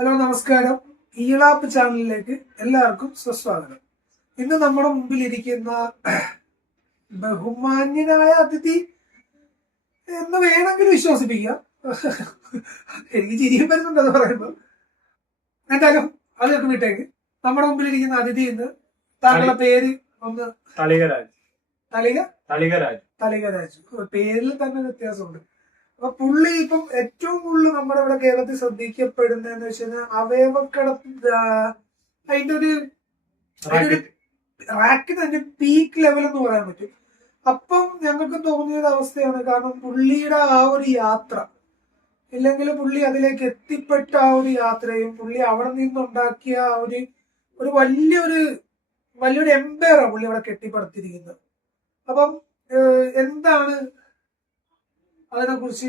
Hello നമസ്കാരം. ഈളാപ്പ് ചാനലിലേക്ക് എല്ലാവർക്കും സുസ്വാഗതം. ഇന്ന് നമ്മുടെ മുമ്പിലിരിക്കുന്ന ബഹുമാന്യനായ അതിഥി എന്ന് വേണമെങ്കിൽ വിശ്വസിപ്പിക്കാം. എനിക്ക് ചിരിയും വരുന്നുണ്ട് അത് പറയുമ്പോൾ. എന്തായാലും അതൊക്കെ വിട്ടേക്ക്. നമ്മുടെ മുമ്പിലിരിക്കുന്ന അതിഥി എന്ന് താങ്കളുടെ പേര് ഒന്ന്. തളികരാജ്. പേരിൽ തന്നെ വ്യത്യാസമുണ്ട്. അപ്പൊ പുള്ളി ഇപ്പം ഏറ്റവും കൂടുതൽ നമ്മുടെ ഇവിടെ കേരളത്തിൽ ശ്രദ്ധിക്കപ്പെടുന്നതെന്ന് വെച്ച് കഴിഞ്ഞാൽ അതിന്റെ ഒരു റാക്ക് തന്നെ പീക്ക് ലെവൽ എന്ന് പറയാൻ പറ്റും. അപ്പം ഞങ്ങൾക്ക് തോന്നിയൊരു അവസ്ഥയാണ്. കാരണം പുള്ളിയുടെ ആ ഒരു യാത്ര, ഇല്ലെങ്കിൽ പുള്ളി അതിലേക്ക് എത്തിപ്പെട്ട ആ ഒരു യാത്രയും പുള്ളി അവിടെ നിന്നുണ്ടാക്കിയ ആ ഒരു വലിയൊരു എംപയറാണ് പുള്ളി അവിടെ കെട്ടിപ്പടുത്തിരിക്കുന്നത്. അപ്പം എന്താണ് അതിനെ കുറിച്ച്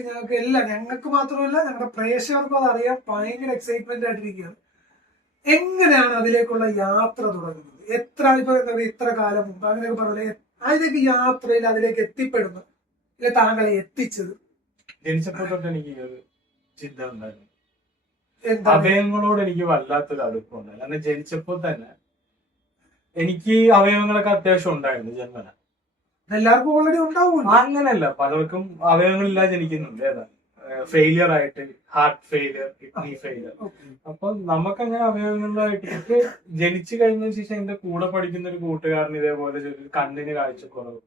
ഞങ്ങൾക്ക് മാത്രമല്ല ഞങ്ങളുടെ പ്രേക്ഷകർക്കും അതറിയാൻ ഭയങ്കര എക്സൈറ്റ്മെന്റ് ആയിട്ടിരിക്കുകയാണ്. എങ്ങനെയാണ് അതിലേക്കുള്ള യാത്ര തുടങ്ങുന്നത്? ഇത്ര കാലം മുമ്പ് അങ്ങനെയൊക്കെ പറഞ്ഞാൽ അതിലേക്ക് യാത്രയിൽ അതിലേക്ക് എത്തിപ്പെടുന്നു ഇല്ല താങ്കളെ എത്തിച്ചത്? ജനിച്ചപ്പോൾ തൊട്ട് എനിക്ക് ഒരു ചിന്ത ഉണ്ടായിരുന്നു. അവയവങ്ങളോട് എനിക്ക് വല്ലാത്തൊരു അടുപ്പമുണ്ടായിരുന്നു. കാരണം ജനിച്ചപ്പോൾ തന്നെ എനിക്ക് അവയവങ്ങളൊക്കെ അത്യാവശ്യം ഉണ്ടായിരുന്നു ജന്മന. എല്ലാവർക്കും ഓൾറെഡി ഉണ്ടാവും. അങ്ങനെയല്ല, പലർക്കും അവയവങ്ങളില്ലാതെ ജനിക്കുന്നുണ്ട്. ഏതാ ഫെയിലിയർ ആയിട്ട്, ഹാർട്ട് ഫെയിലിയർ, കിഡ്നി ഫെയിലിയർ. അപ്പൊ നമുക്കങ്ങനെ അവയവങ്ങളിലായിട്ട് ജനിച്ചു കഴിഞ്ഞതിന് ശേഷം എന്റെ കൂടെ പഠിക്കുന്ന ഒരു കൂട്ടുകാരന് ഇതേപോലെ കണ്ണിന് കാഴ്ചക്കുറവ്,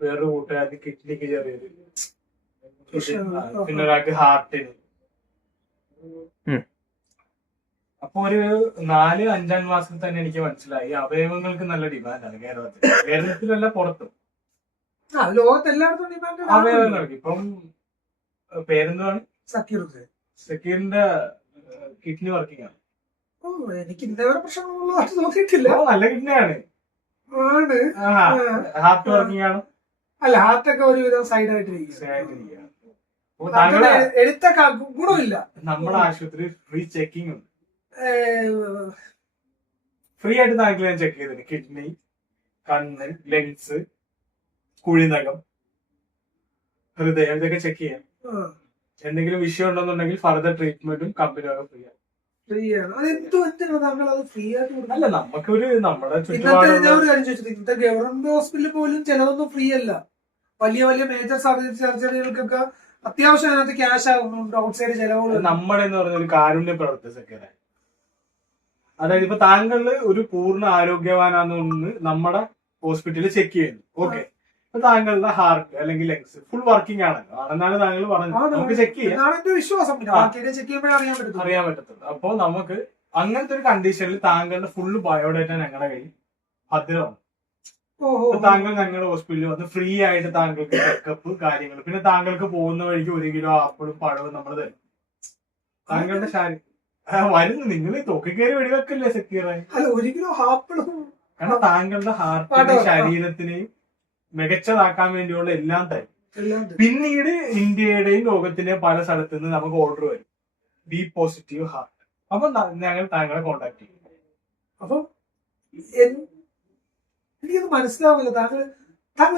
വേറൊരു കൂട്ടുകാർക്ക് കിഡ്നിക്ക് ചെറിയൊരു, പിന്നെ ഒരാൾക്ക് ഹാർട്ടിന്. അപ്പൊ ഒരു 4-5 മാസത്തിൽ തന്നെ എനിക്ക് മനസ്സിലായി അവയവങ്ങൾക്ക് നല്ല ഡിമാൻഡാണ് കേരളത്തിലല്ല പുറത്തും. ലോകത്തെല്ലായിടത്തും അവയവങ്ങൾക്ക്. ഇപ്പം പേരെന്താണ്? സക്കീറിന്റെ കിഡ്നി വർക്കിംഗ് ആണ്. എനിക്ക് ഇന്നേവരെ പ്രശ്നങ്ങളൊന്നും തോന്നിയിട്ടില്ല. നല്ല കിഡ്നിയാണ്. ഹാർട്ട് വർക്കിംഗ് ആണ്. അല്ല, ഹാർട്ടൊക്കെ ഒരുവിധം സൈഡായിട്ടിരിക്കുക. എടുത്ത ഗുണമില്ല. നമ്മുടെ ആശുപത്രി ഫ്രീ ചെക്കിംഗ് ഉണ്ട്. ഫ്രീ ആയിട്ട് താങ്കൾ ഞാൻ ചെക്ക് ചെയ്തിട്ടുണ്ട്. കിഡ്നി, കണ്ണ്, ലെൻസ്, കുഴിനകം, ഹൃദയം, ഇതൊക്കെ ചെക്ക് ചെയ്യാം. എന്തെങ്കിലും വിഷയം ഉണ്ടെന്നുണ്ടെങ്കിൽ ഫർദർ ട്രീറ്റ്മെന്റും കമ്പനിയൊക്കെ ഫ്രീ ആണ്. അല്ല, നമുക്കൊരു നമ്മുടെ ഇന്നത്തെ ഗവൺമെന്റ് ഹോസ്പിറ്റലിൽ പോലും ചിലതൊന്നും ഫ്രീ അല്ല. വലിയ മേജർ സർജറികൾക്കൊക്കെ അത്യാവശ്യം അതിനകത്ത് ക്യാഷ് ആകുന്നുണ്ട്. ഔട്ട്സൈഡ് ചെലവുകൾ. നമ്മുടെ എന്ന് പറഞ്ഞ ഒരു കാരുണ്യ പ്രവർത്തകരാണ്. അതായത് ഇപ്പൊ താങ്കളില് ഒരു പൂർണ്ണ ആരോഗ്യവാനാണെന്ന് നമ്മുടെ ഹോസ്പിറ്റലിൽ ചെക്ക് ചെയ്യുന്നു. ഓക്കെ, താങ്കളുടെ ഹാർട്ട് അല്ലെങ്കിൽ ലങ്സ് ഫുൾ വർക്കിംഗ് ആണെന്നാണ് താങ്കൾ പറഞ്ഞത്. നമുക്ക് ചെക്ക് ചെയ്യാം, വിശ്വാസം അറിയാൻ പറ്റത്തുള്ളൂ. അപ്പൊ നമുക്ക് അങ്ങനത്തെ ഒരു കണ്ടീഷനിൽ താങ്കളുടെ ഫുള്ള് ബയോഡേറ്റ ഞങ്ങളുടെ കയ്യിൽ ഭദ്രമാണ്. താങ്കൾ ഞങ്ങളുടെ ഹോസ്പിറ്റലിൽ വന്ന് ഫ്രീ ആയിട്ട് താങ്കൾക്ക് ചെക്കപ്പ് കാര്യങ്ങൾ, പിന്നെ താങ്കൾക്ക് പോകുന്ന വഴിക്ക് 1 കിലോ ആപ്പിളും പഴവും നമ്മൾ തരും. താങ്കളുടെ വരുന്നു, നിങ്ങൾ തൊക്കിക്കേറി വെടിവെക്കല്ലേ സെക്യൂറായി. 1 കിലോ ആപ്പിളും. കാരണം താങ്കളുടെ ഹാർട്ടിന്റെ ശരീരത്തിനെ മികച്ചതാക്കാൻ വേണ്ടിയുള്ള എല്ലാം തരും. പിന്നീട് ഇന്ത്യയുടെയും ലോകത്തിന്റെയും പല സ്ഥലത്തു നിന്ന് നമുക്ക് ഓർഡർ വരും, ബി പോസിറ്റീവ് ഹാർട്ട്. അപ്പൊ ഞങ്ങൾ താങ്കളെ കോണ്ടാക്ട് ചെയ്യും. അപ്പൊ എനിക്കത് മനസ്സിലാവില്ല. താങ്കൾ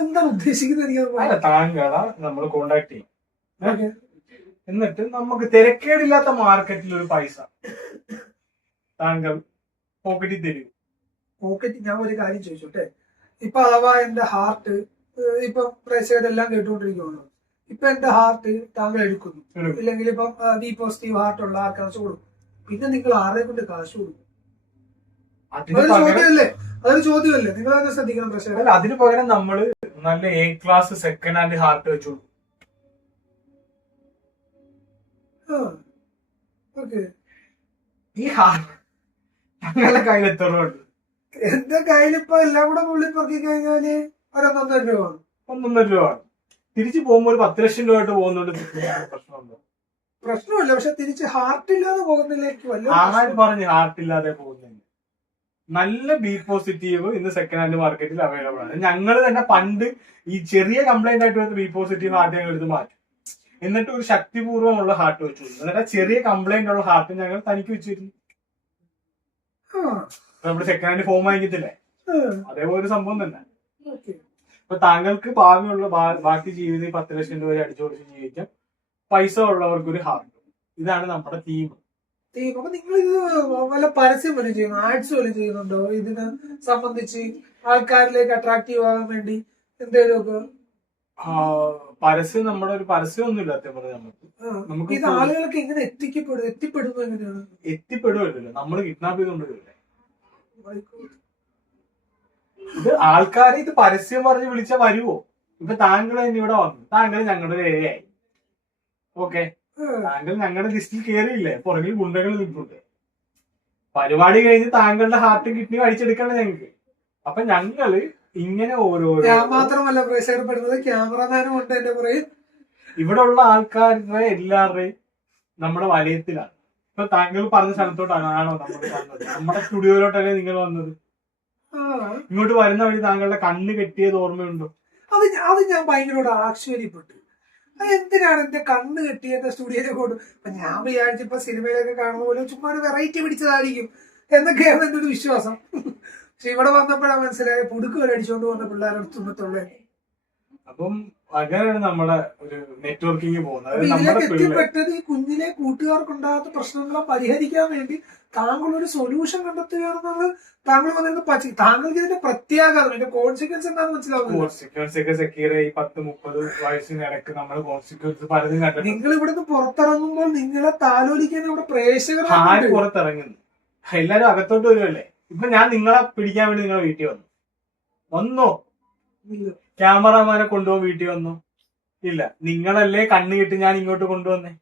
എന്താണ് ഉദ്ദേശിക്കുന്നത്? താങ്കളെ നമ്മൾ കോണ്ടാക്ട് ചെയ്യും. എന്നിട്ട് നമുക്ക് തിരക്കേടില്ലാത്ത മാർക്കറ്റിൽ ഒരു പൈസ താങ്കൾ പോക്കറ്റിൽ തരും. ഞാൻ ഒരു കാര്യം ചോദിച്ചോട്ടെ. ഇപ്പൊ അഥവാ എന്റെ ഹാർട്ട്, ഇപ്പൊ പ്രേക്ഷകർ എല്ലാം കേട്ടുകൊണ്ടിരിക്കുകയാണ്. ഇപ്പൊ എന്റെ ഹാർട്ട് താങ്കൾ എടുക്കുന്നു, ഇല്ലെങ്കിൽ ഇപ്പം ബി പോസിറ്റീവ് ഹാർട്ട് ഉള്ള ആൾക്ക് കാശ് കൊടുക്കും. പിന്നെ നിങ്ങൾ ആരെ കൊണ്ട് കാശ് കൊടുക്കും? അതൊരു ചോദ്യമല്ലേ? നിങ്ങൾ തന്നെ ശ്രദ്ധിക്കണം പ്രേക്ഷകർ. അതിന് പകരം നമ്മള് നല്ല A class second hand heart വെച്ചു. ഈ ഹാർട്ട് ഞങ്ങളുടെ കയ്യിൽ എത്ര രൂപ ഉണ്ട്? എന്റെ കയ്യിലിപ്പോ എല്ലാം കൂടെ പുള്ളി പറക്കി കഴിഞ്ഞാല് 1.5 രൂപ. 1.5 രൂപ. തിരിച്ചു പോകുമ്പോ ഒരു 10 ലക്ഷം രൂപ ആയിട്ട് പോകുന്നുണ്ട്. പ്രശ്നമുണ്ടോ? പ്രശ്നമില്ല. പക്ഷെ തിരിച്ച് ഹാർട്ട് ഇല്ലാതെ പോകുന്നതിലേക്ക് ആരും പറഞ്ഞ് ഹാർട്ട് ഇല്ലാതെ പോകുന്നുണ്ട്. നല്ല ബി പോസിറ്റീവ് ഇന്ന് സെക്കൻഡ് ഹാൻഡ് മാർക്കറ്റിൽ അവൈലബിൾ ആണ്. ഞങ്ങൾ തന്നെ പണ്ട് ഈ ചെറിയ കംപ്ലൈന്റ് ആയിട്ട് വന്ന് ബി പോസിറ്റീവ് ഹാർട്ട് ഞങ്ങൾ എടുത്ത് മാറ്റും. എന്നിട്ട് ഒരു ശക്തിപൂർവ്വമുള്ള ഹാർട്ട് വെച്ചു. എന്നിട്ട് ചെറിയ കംപ്ലൈന്റ് ഉള്ള ഹാർട്ട് ഞങ്ങൾ തനിക്ക് വെച്ചിരുന്നു. നമ്മുടെ സെക്കൻഡ് ഹാൻഡ് ഫോം വാങ്ങിക്കത്തില്ലേ, അതേപോലെ ഒരു സംഭവം തന്നെ. ഇപ്പൊ താങ്കൾക്ക് ഭാവിയുള്ള ബാക്കി ജീവിതം 10 ലക്ഷം രൂപ അടിച്ചു കൊടുത്ത് ജീവിക്കാം. പൈസ ഉള്ളവർക്ക് ഒരു ഹാർട്ട്. ഇതാണ് നമ്മുടെ തീം. അപ്പൊ നിങ്ങൾ ഇത് വല്ല പരസ്യം വല്ലതും ചെയ്യുന്നു, ആഡ്സ് വല്ലതും ചെയ്യുന്നുണ്ടോ ഇതിനെ സംബന്ധിച്ച് ആൾക്കാരിലേക്ക് അട്രാക്റ്റീവ് ആകാൻ വേണ്ടി എന്തെങ്കിലുമൊക്കെ? പരസ്യം നമ്മുടെ ഒരു പരസ്യമൊന്നും ഇല്ലാത്ത നമുക്ക് ഇത് ആളുകൾക്ക് എങ്ങനെ എത്തിപ്പെടുന്നു എങ്ങനെയാണ്? എത്തിപ്പെടുമല്ലോ, നമ്മൾ കിഡ്നാപ്പ് ചെയ്തുകൊണ്ടിരിക്കില്ലേ. ഇത് ആൾക്കാരെ ഇത് പരസ്യം പറഞ്ഞ് വിളിച്ചാൽ വരുവോ? ഇപ്പൊ താങ്കൾ തന്നെ ഇവിടെ വന്നു, താങ്കൾ ഞങ്ങളുടെ ഒരു ഏരിയ ആയി, ഓക്കെ, താങ്കൾ ഞങ്ങളുടെ ലിസ്റ്റിൽ കയറിയില്ലേ, പുറകിൽ ഗുണ്ടകൾ നിൽപ്പുണ്ട്. പരിപാടി കഴിഞ്ഞ് താങ്കളുടെ ഹാർട്ടും കിഡ്നിയും അടിച്ചെടുക്കണം ഞങ്ങൾക്ക്. അപ്പൊ ഞങ്ങള് ഇങ്ങനെ ഓരോരോ, ഞാൻ മാത്രമല്ല പ്രേക്ഷകപ്പെടുന്നത്, ക്യാമറമാനും ഉണ്ട് എന്റെ പുറകിൽ. ഇവിടെ ഉള്ള ആൾക്കാരുടെ എല്ലാവരുടെയും നമ്മുടെ വലയത്തിലാണ്. ഇപ്പൊ താങ്കൾ പറഞ്ഞ സ്ഥലത്തോട്ടാണ് ആണോ നമ്മൾ വന്നത്? നമ്മുടെ സ്റ്റുഡിയോയിലോട്ടല്ലേ നിങ്ങൾ വന്നത്? ഇങ്ങോട്ട് വരുന്ന വഴി താങ്കളുടെ കണ്ണ് കെട്ടിയത് ഓർമ്മയുണ്ടോ? അത് ഞാൻ ഭയങ്കര ആശ്ചര്യപ്പെട്ടു. എന്തിനാണ് എന്റെ കണ്ണ് കെട്ടി എന്റെ സ്റ്റുഡിയോയിലെ കൊണ്ട്? അപ്പൊ ഞാൻ വിചാരിച്ചപ്പോ സിനിമയിലൊക്കെ കാണുന്ന പോലെ ചുമ്മാ ഒരു വെറൈറ്റി പിടിച്ചതായിരിക്കും എന്നൊക്കെയാണ് എന്റെ ഒരു വിശ്വാസം. പക്ഷെ ഇവിടെ വന്നപ്പോഴാണ് മനസ്സിലായ പുടുക്ക് വരെ അടിച്ചുകൊണ്ട് വന്ന പിള്ളേരുടെ തുമ്പത്തുള്ളേ. അപ്പം അങ്ങനെയാണ് നമ്മുടെ ഒരു നെറ്റ്വർക്കിംഗ് പോകുന്നത്. ഇതിലേക്ക് എത്തിപ്പെട്ടത് ഈ കുഞ്ഞിലെ കൂട്ടുകാർക്കുണ്ടാകാത്ത പ്രശ്നങ്ങളെ പരിഹരിക്കാൻ വേണ്ടി താങ്കൾ ഒരു സൊല്യൂഷൻ കണ്ടെത്തുകയാണെന്നത് താങ്കൾ വന്നിരുന്ന താങ്കൾക്ക് ഇതിന്റെ പ്രത്യാഘാതം, ഇതിന്റെ കോൺസിക്വൻസ് എന്താണെന്ന് മനസ്സിലാവുന്നത്? കോൺസിക്വൻസ് ഒക്കെ സെക്യൂർ ഈ 10-30 വയസ്സിനിടക്ക് നമ്മൾ കോൺസിക്വൻസ് പലതും കണ്ടു. നിങ്ങൾ ഇവിടുന്ന് പുറത്തിറങ്ങുമ്പോൾ നിങ്ങളെ താലോലിക്കാൻ ഇവിടെ പ്രേക്ഷകർ ആര് പുറത്തിറങ്ങുന്നു? എല്ലാരും അകത്തോട്ട് വരുമല്ലേ. ഇപ്പൊ ഞാൻ നിങ്ങളെ പിടിക്കാൻ വേണ്ടി നിങ്ങളെ വീട്ടിൽ വന്നോ? ക്യാമറമാനെ കൊണ്ടുപോകാൻ വീട്ടിൽ വന്നോ? ഇല്ല. നിങ്ങളല്ലേ കണ്ണ് കിട്ടി ഞാൻ ഇങ്ങോട്ട് കൊണ്ടുവന്നേ,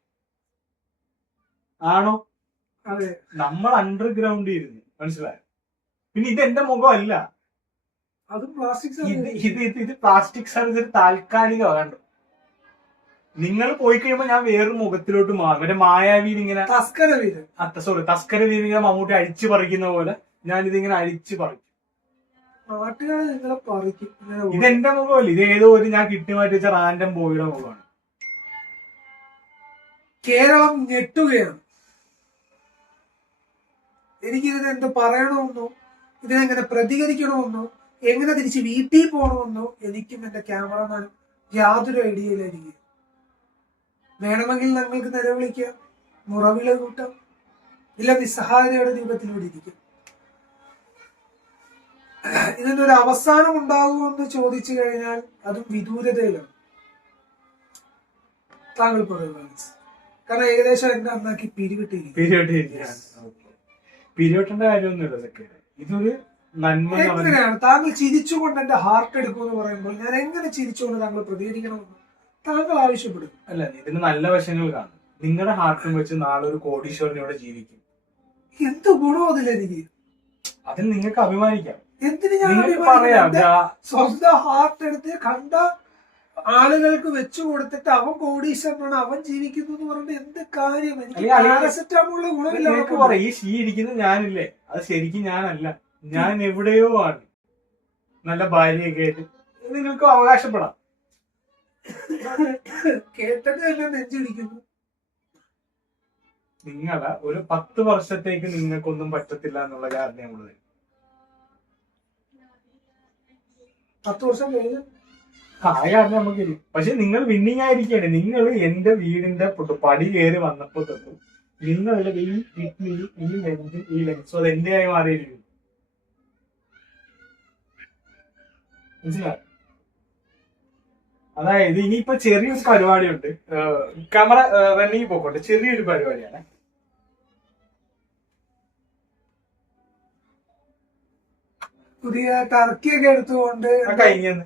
ആണോ? അതെ. നമ്മൾ അണ്ടർഗ്രൗണ്ടിൽ ഇരുന്ന്, മനസ്സിലായോ? പിന്നെ ഇത് എന്റെ മുഖമല്ല, ഇത് പ്ലാസ്റ്റിക് സർജറി താൽക്കാലികമാണ്. നിങ്ങൾ പോയി കഴിയുമ്പോ ഞാൻ വേറൊരു മുഖത്തിലോട്ട് മാറും. മറ്റേ മായാവീർ ഇങ്ങനെ തസ്കര വീർ ഇങ്ങനെ മമ്മൂട്ടി അഴിച്ചു പറിക്കുന്ന പോലെ ഞാൻ ഇതിങ്ങനെ അഴിച്ചു പറിക്കും. ഇതെന്റെ മുഖമല്ല, ഇത് ഏതോ ഒരു ഞാൻ കിട്ടി മാറ്റി വെച്ച റാൻഡം ബോയുടെ മുഖമാണ്. കേരളം ഞെട്ടുകയാണ്. എനിക്കിതിനെ എന്ത് പറയണമെന്നോ, ഇതിനെങ്ങനെ പ്രതികരിക്കണമെന്നോ, എങ്ങനെ തിരിച്ച് വീട്ടിൽ പോകണമെന്നോ എനിക്കും എന്റെ ക്യാമറമാനും യാതൊരു ഐഡിയയിലായിരിക്കും. വേണമെങ്കിൽ ഞങ്ങൾക്ക് നിലവിളിക്കാം, മുറവിള കൂട്ടാം, ഇല്ല നിസ്സഹായതയുടെ രൂപത്തിലൂടെ ഇരിക്കും. ഇതിന്റെ ഒരു അവസാനം ഉണ്ടാകുമെന്ന് ചോദിച്ചു കഴിഞ്ഞാൽ അതും വിദൂരതയിലാണ്. താങ്കൾ പറയുന്നത് കാരണം ഏകദേശം എന്നെ അന്നാക്കി പിരിവിട്ടേണ്ട കാര്യമൊന്നുമില്ല. ഇതൊരു നന്മ. എങ്ങനെയാണ് താങ്കൾ ചിരിച്ചുകൊണ്ട് എന്റെ ഹാർട്ട് എടുക്കുമെന്ന് പറയുമ്പോൾ ഞാൻ എങ്ങനെ ചിരിച്ചുകൊണ്ട് താങ്കൾ പ്രതികരിക്കണമെന്ന് താങ്കൾ ആവശ്യപ്പെടും? അല്ല, ഇതിന് നല്ല വശങ്ങൾ കാണും. നിങ്ങളുടെ ഹാർട്ടും വെച്ച് നാളെ ഒരു കോടീശ്വരനോടെ ജീവിക്കും. എന്ത് ഗുണമോ അതിലെനിക്ക്? അതിൽ നിങ്ങൾക്ക് അഭിമാനിക്കാം. എന്തിന് ഞാൻ സ്വന്തം ഹാർട്ട് എടുത്ത് കണ്ട ആളുകൾക്ക് വെച്ചു കൊടുത്തിട്ട് അവൻ കോടീശ്വരനാണ്, അവൻ ജീവിക്കുന്നു എന്ന് പറഞ്ഞിട്ട് എന്ത് കാര്യം? എനിക്ക് പാരസെറ്റാമോളിലെ ഗുണമില്ല. ഈ ഷീ ഇരിക്കുന്നത് ഞാനില്ലേ, അത് ശരിക്കും ഞാനല്ല, ഞാൻ എവിടെയോ ആണ്. നല്ല ഭാര്യയൊക്കെ ആയിട്ട് നിങ്ങൾക്ക് അവകാശപ്പെടാം. കേട്ടത് തന്നെ നെഞ്ചിടിക്കുന്നു. നിങ്ങളെ ഒരു 10 വർഷത്തേക്ക് നിങ്ങൾക്കൊന്നും പറ്റത്തില്ല എന്നുള്ള കാരണം നമ്മള് 10 വർഷം കഴിഞ്ഞ് ആ കാരണം നമുക്ക്. പക്ഷെ നിങ്ങൾ വിന്നിങ് ആയിരിക്കാണ്. നിങ്ങൾ എന്റെ വീടിന്റെ പടി കയറി വന്നപ്പോ തൊട്ട് നിങ്ങളുടെ ഈ കിഡ്നി, ഈ ലെൻസ്, ഈ ലെൻസോ അത് എന്റെ ആയി മാറിയിരിക്കും. മനസ്സിലായി? അതായത് ഇനിയിപ്പോ ചെറിയൊരു പരിപാടിയുണ്ട്. ക്യാമറ റണ്ണിങ് പോക്കോട്ടെ, ചെറിയൊരു പരിപാടിയാണ്. പുതിയ ടർക്കിയൊക്കെ എടുത്തുകൊണ്ട് കഴിഞ്ഞെന്ന്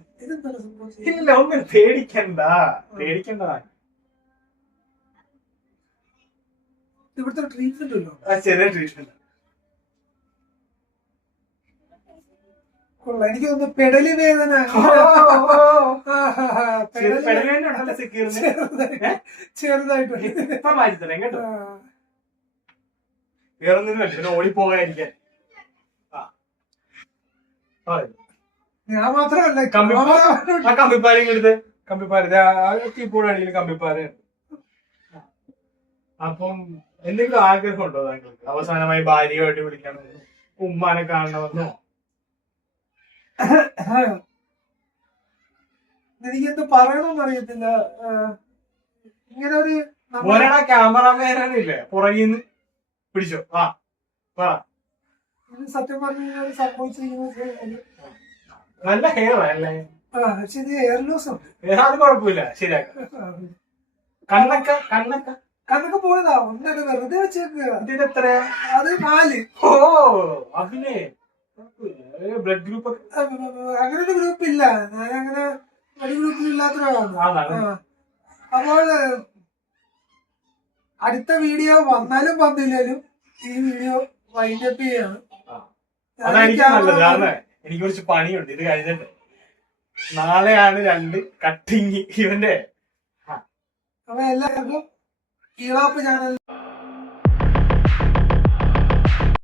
ഇല്ല, ഒന്നും പേടിക്കണ്ടതാണ്. ഇവിടുത്തെ ട്രീറ്റ്മെന്റ് ഉണ്ടോ? ചെറിയ ട്രീറ്റ്മെന്റ്. എനിക്ക് തോന്നുന്നു പെടലി വേദന ചെറുതായിട്ട് വേറൊന്നിനും പറ്റില്ല, ഓടിപ്പോകാതിരിക്കാൻ. ഞാൻ മാത്രമല്ല, കമ്പിപ്പാരം എടുത്ത് കീപ്പോഴാണെങ്കിൽ കമ്പിപ്പാര. അപ്പം എന്തെങ്കിലും ആഗ്രഹം ഉണ്ടോ താങ്കൾക്ക്? അവസാനമായി ഭാര്യയായിട്ട് വിളിക്കണമെന്നോ, ഉമ്മാനെ കാണണമെന്നോ? എനിക്കെന്ത് പറയണമെന്ന് അറിയത്തില്ല. ഇങ്ങനെ ഒരു ക്യാമറമാനാണില്ലേ പുറകിന്ന് പിടിച്ചോ. ആ പറ. ഇത് സത്യം പറഞ്ഞു കഴിഞ്ഞാൽ സംഭവിച്ചിരിക്കുന്നത് നല്ല ഹെയർ അല്ലേ? പക്ഷെ ഇത് എയർ ലോസ് ഉണ്ട്. അത് കുഴപ്പമില്ല, ശരിയാക്കാം. കണ്ണൊക്കെ കണ്ണൊക്കെ പോയതാ, ഒന്നത് വെറുതെ വെച്ചേക്കുക. ഇത് എത്രയാ? അത് 4. ഓ അതിലേ ബ്ലഡ് ഗ്രൂപ്പ് അങ്ങനെ ഒരു ഗ്രൂപ്പ് ഇല്ല, ഞാൻ അങ്ങനെ ഒരു ഗ്രൂപ്പിൽ ഇല്ലാത്ത ഒരാളാണ്. ആണാണ്. അപ്പോൾ അടുത്ത വീഡിയോ വന്നാലും വന്നില്ലേലും ഈ വീഡിയോ വൈൻഡ് അപ്പ് ചെയ്യാണ്. അതായിരിക്കും നല്ലത്. കാരണം എനിക്ക് കുറച്ച് പണിയുണ്ട്. ഇത് കഴിഞ്ഞിട്ട് നാളെയാണ് 2 കട്ടിങ് ഇവന്റെ. അപ്പൊ എല്ലാവർക്കും ഈളാപ്പ് ചാനലിന്റെ